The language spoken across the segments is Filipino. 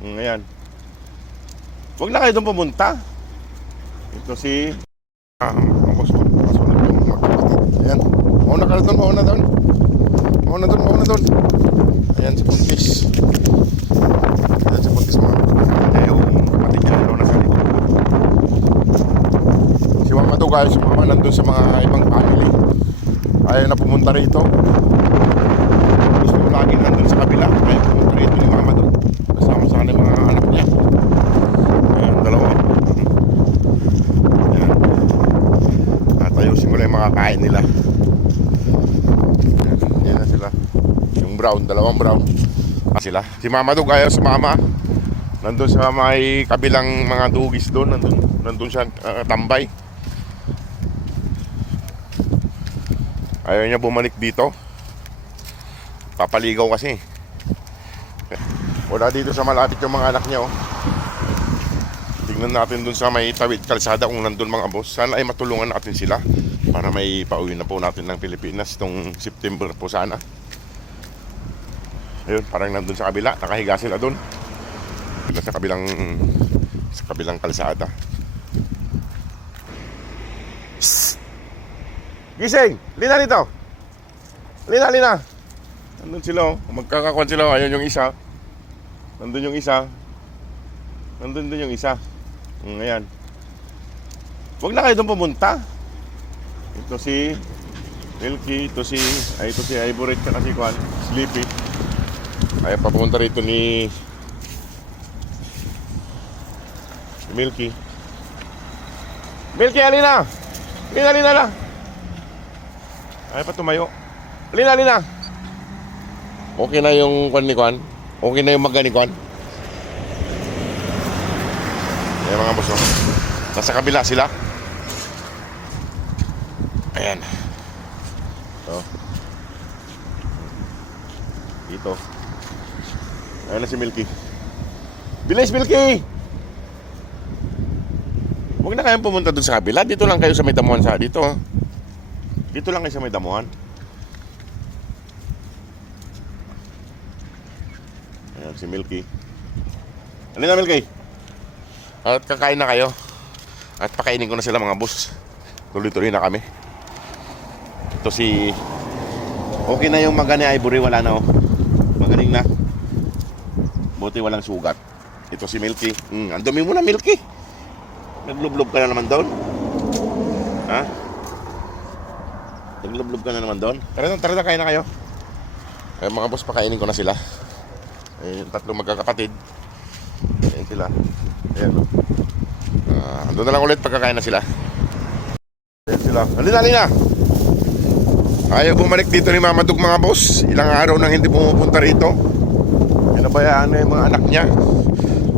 Ayan. Huwag na kayo doon pumunta. Ito si ang boss ko. Kasunod yung magkapatid. Ayan. Mauna ka doon, mauna doon. Mauna doon, mauna doon. Ayan si Puntis. Ayan si Puntis mga. Ayan yung kapatid niya. Ano nasa likod. Si Mama to guys, si Mama nandun sa mga ibang family. Ayaw na pumunta rito. Gusto ko laging nandun sa kabila. Ayaw pumunta rito ni Mama doon. Kasama sa kanil mga anak niya. Ayan, dalawa. Ayan. At ayusin ko lang yung makakain nila. Ayan, yan na sila. Yung brown, dalawang brown. Sila. Si Mama doon ayaw sa Mama. Nandun sa may kabilang mga dugis doon. Nandun siya tambay. Ayaw niya bumalik dito. Papaligaw kasi. Wala dito sa malapit yung mga anak niya oh. Tingnan natin dun sa may tawid kalsada kung nandun mga boss. Sana ay matulungan natin sila para may pauwi na po natin ng Pilipinas itong September po sana. Ayun, parang nandun sa kabila. Nakahiga sila dun. Sila sa kabilang kalsada. Psst! Gising! Lina dito! Lina! Nandun sila oh. Magkakakuan sila oh. Ayun yung isa. Nandun yung isa. Nandun din yung isa. Ayan. Huwag na kayo doon pumunta. Ito si Milky. Ito si Ivory. Tsaka si Kwan. Sleepy. Ay papunta rito ni Milky. Milky, alina! Lina lang. Ay pa tumayo. Lina. Okay na yung Kwan ni Kwan. Okay na yung magani Kwan. Ayan mga boss oh. Nasa kabila sila. Ayan. Ito. Dito. Ayan na si Milky. Bilis Milky! Huwag na kayong pumunta dun sa kabila. Dito lang kayo sa may damuhan sa dito. Dito lang kayo sa may damuhan. Ayan si Milky. Ano na Milky? At kakain na kayo. At pakainin ko na sila mga boss. Tuloy-tuloy na kami. Ito si okay na yung magani Ivory. Wala na oh. Magaling na. Buti walang sugat. Ito si Milky. Ang dumi mo na Milky. Naglublob ka na naman doon. Ha? Naglublob ka na naman doon. Tara, kain na kayo. Ay, mga boss, pakainin ko na sila. Ay, yung tatlong magkakapatid. Ayan sila. Ayan. Doon na lang ulit pagkakain na sila. Ayan sila. Halina! Ayaw bumalik dito ni Mama Dug mga boss. Ilang araw nang hindi pumupunta rito. Pinabayaan na yung mga anak niya.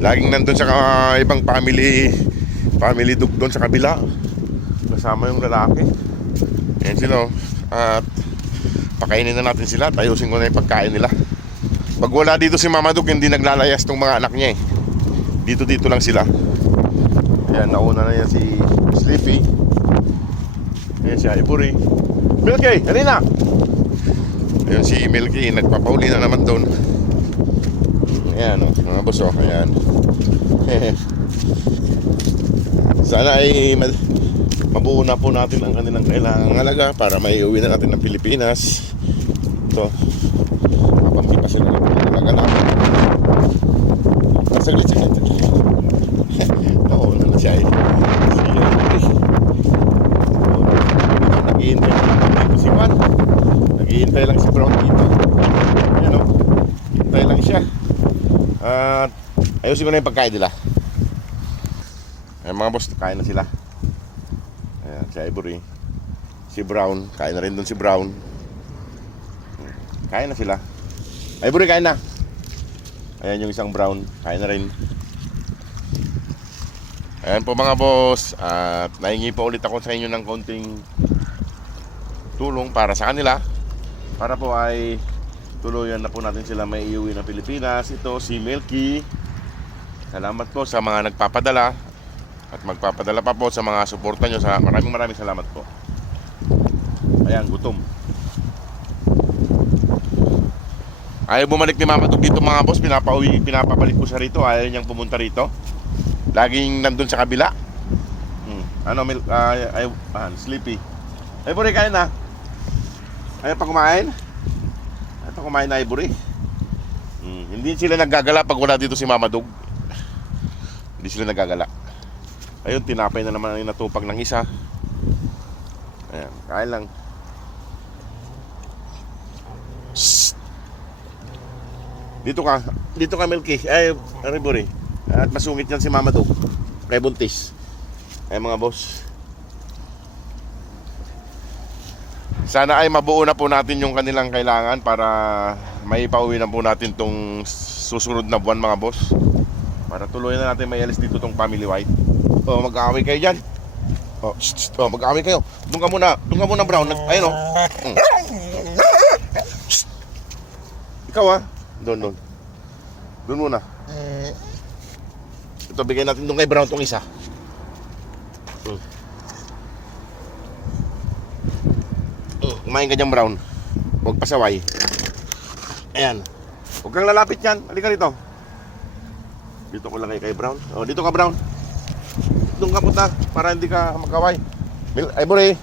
Laging nandun sa ibang family Dug doon sa kabila. Kasama yung lalaki. Ayan sila. At pakainin na natin sila. Tayusin ko na yung pagkain nila. Pag wala dito si Mama Dug, hindi naglalayas tong mga anak niya eh. Dito lang sila. Ayan, nauna na yan si Sleepy. Ayan si Ivory. Milky, kanina! Ayan si Milky, nagpapauli na naman doon. Ayan o, mga boss o. Ayan. Sana ay mabuo na po natin ang kanilang kailangang halaga para may uwi na natin ng Pilipinas. Ito. Kapampi pa sila ng halaga natin. Saglit. Nauna na siya eh. Naghihintay dito si Juan. Naghihintay lang si Brown dito. Ayan o. Hintay lang siya. At ayusin ko na yung pagkain nila. Ayan mga boss, kain na sila. Ayan si Ivory. Si Brown, kain na rin doon si Brown. Kain na sila. Ivory, kain na. Ayan yung isang Brown, kain na rin. Ayan po mga boss. At nahingi pa ulit ako sa inyo ng konting tulong para sa kanila. Para po ay tuluyan na po natin sila may iuwi ng Pilipinas. Ito si Milky. Salamat po sa mga nagpapadala. At magpapadala pa po sa mga suporta nyo. Maraming salamat po. Ayan, gutom. Ayaw bumalik ni Mama Dog dito mga boss. Pinapabalik ko siya rito. Ayaw niyang pumunta rito. Laging nandun sa kabila. Sleepy. Ivory, kain na. Ayaw pa kumain? Ayaw pa kumain na Ivory. Hindi sila naggagala pag wala dito si Mama Dog. Hindi sila naggagala. Ayun, tinapay na naman yung natupag ng isa. Ayan, kain lang. Shhh. Dito ka Milky. Ay, Ivory. At masungit yan si Mama Dog. Kay buntis. Ay mga boss. Sana ay mabuo na po natin yung kanilang kailangan para may pauwi na po natin tong susunod na buwan mga boss. Para tuloy na natin may alis dito tong family white. Oh, mag-aaway kayo dyan. Oh, mag-aaway kayo. Doon ka muna Brown. Ayun oh. Ikaw Doon muna. Ito, bigay natin doon kay Brown tong isa. Kumain ka dyan Brown. Huwag pasaway. Ayan. Huwag kang lalapit yan. Halika rito. Dito ko lang kay Brown. Oh, dito ka Brown. Doon ka punta para hindi ka magkaway. Ivory.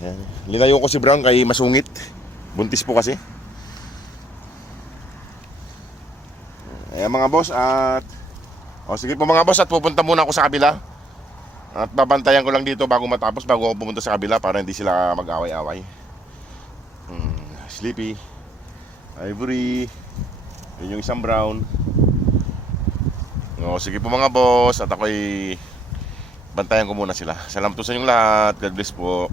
Ayan. Linayo ko si Brown kay masungit. Buntis po kasi. Ayan mga boss at sige po mga boss at pupunta muna ako sa kabila. At babantayan ko lang dito bago matapos, bago ako pumunta sa kabila para hindi sila mag-away-away. Sleepy, Ivory, yun yung isang Brown. Sige po mga boss at ako'y bantayan ko muna sila. Salamat po sa inyong lahat. God bless po.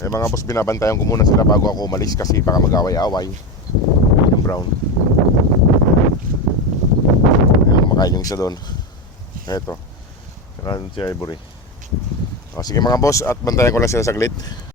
Mga boss, binabantayan ko muna sila bago ako umalis kasi baka mag-away-away. Yung Brown. Ayan, kumakain yung isa doon. Eto. Saka si Ivory. Sige mga boss, at bantayan ko lang sila saglit.